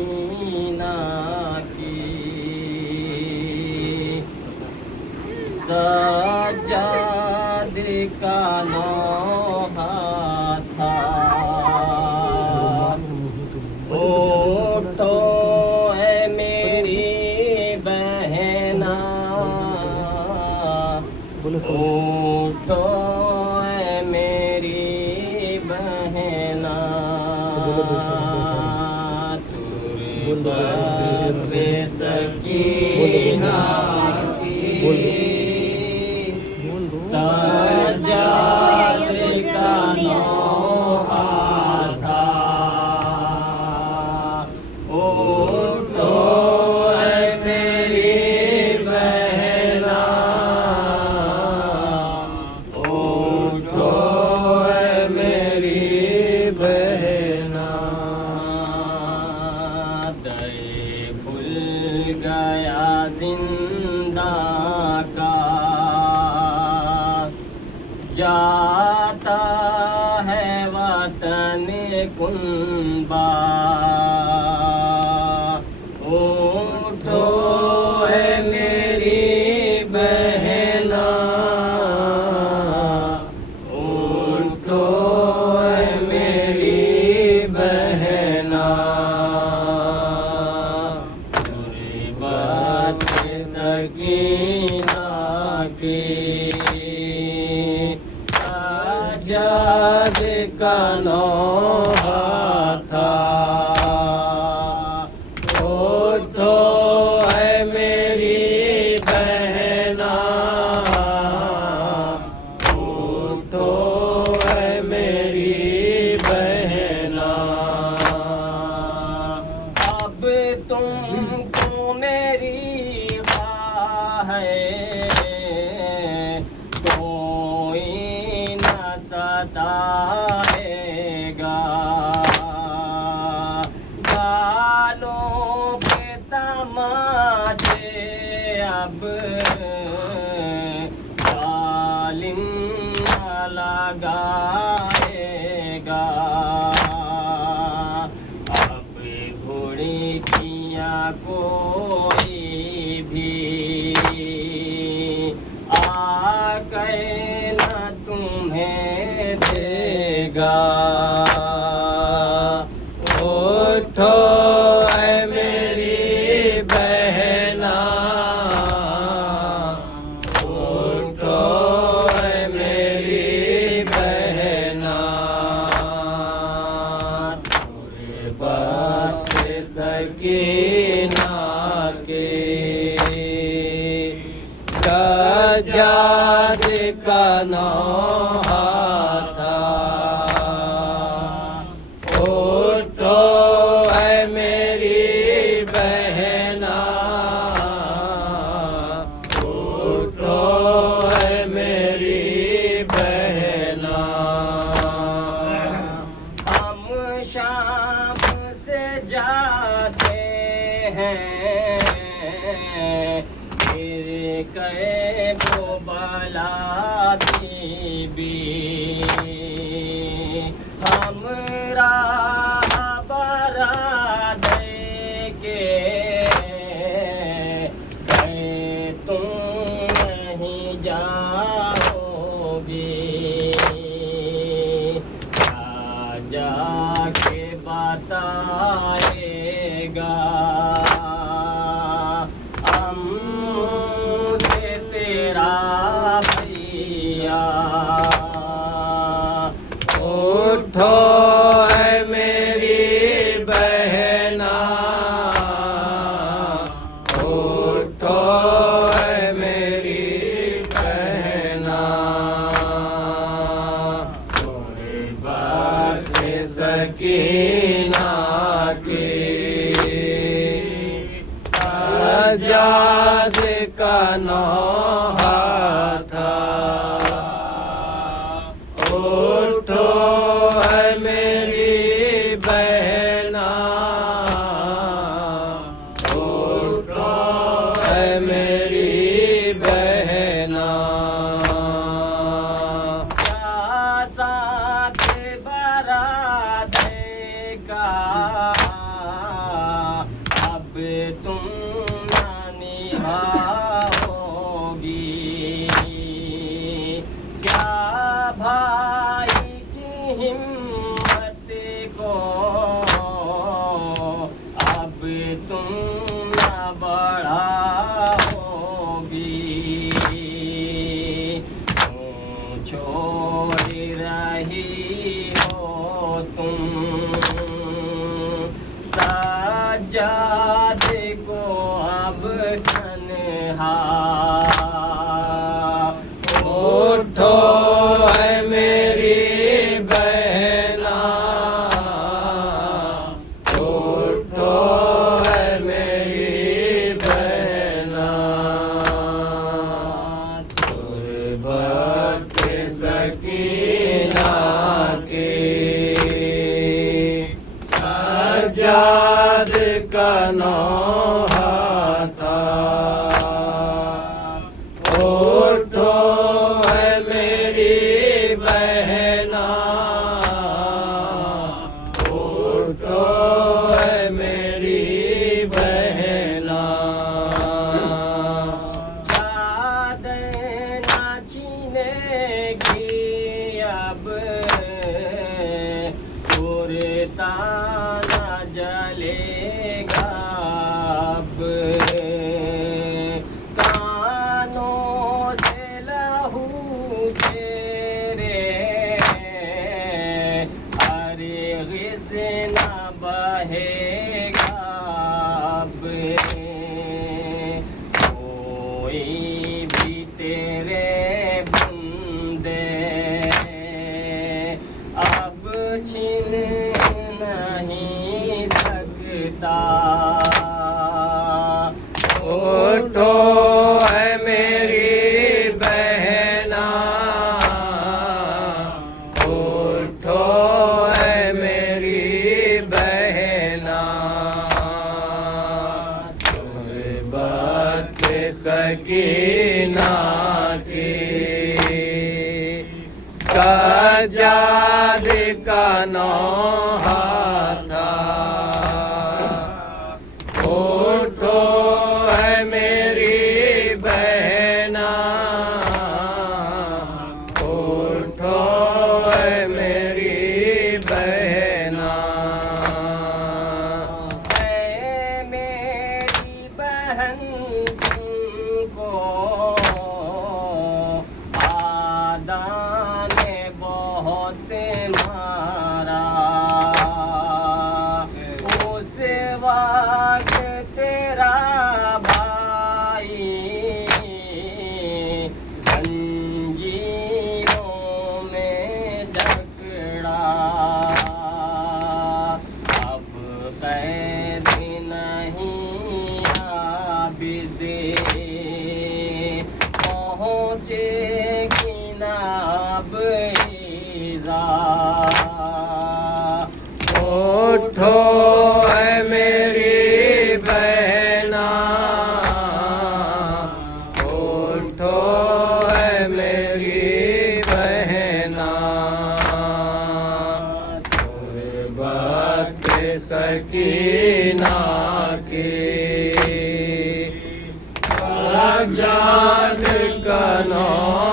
सकीना की सजाद का नौहा था ओठो है मेरी बहना ओठो है मेरी बहना सकीना सजाद का नौहा था ओठो है मेरी बहना ओठो है मेरी बहना गया जिंदा का जाता है वतन कुंबा ओठो है मेरी बहना ओठो है मेरी बहना सकीना की आजाद का नौहा था ओठो है मेरी बहना ओठो है मेरी बहना अब तुमको मेरी कोई न सताएगा गालों पे तमाचे अब जालिम न लगाएगा अब घोड़ी किया कोई भी न तुम्हें देगा ओठो है मेरी बहना ओठो है मेरी बहना थोड़े बात सकीना के सजाद का नौहा था ओठो है मेरी बहना ओठो है मेरी बहना हम शाम से जाते हैं कहे वो बलाती भी हम राह बरा दे के कहे तुम नहीं जाओगी जाके बताएगा ओठो है मेरी बहना ओठो है मेरी बहना थोड़ी बात सकीना की सजाद का नौहा था ओठो है मेरी बहना ओठो है मेरी होगी। क्या भाई की हिम्मत को अब तुम न बढ़ाओगी। क्यों छोड़ रही हो तुम सज्जाद को अब तन्हा। उठो है मेरी बहना, उठो है मेरी बहना। तुर्बत सकीना की सज्जाद का नौहा था। उठो है मेरी बहना, उठो है मेरी बहना। चादर ना छीनेगी अब, कुर्ता ना जलेगा अब। कानों से लहू तेरे अरे गिज़ ना बहेगा अब। कोई भी तेरे बंदे अब छीन नहीं सकता। उठो है मेरी बहना, उठो है मेरी बहना। तुर्बत सकीना की सज्जाद का नौहा था। उठो है मेरी बहना, उठो है मेरी बहना। ऐ मेरी बहन तुमको आदा ने बहुत मारा। उस वक्त तेरा भाई जंजीरों में जकड़ा। अब कैद नहीं आबिद पहुँचेगी ना अब ईज़ा। उठो है मेरी बहना, उठो है मेरी बहना। तुर्बत सकीना की सज्जाद का नौहा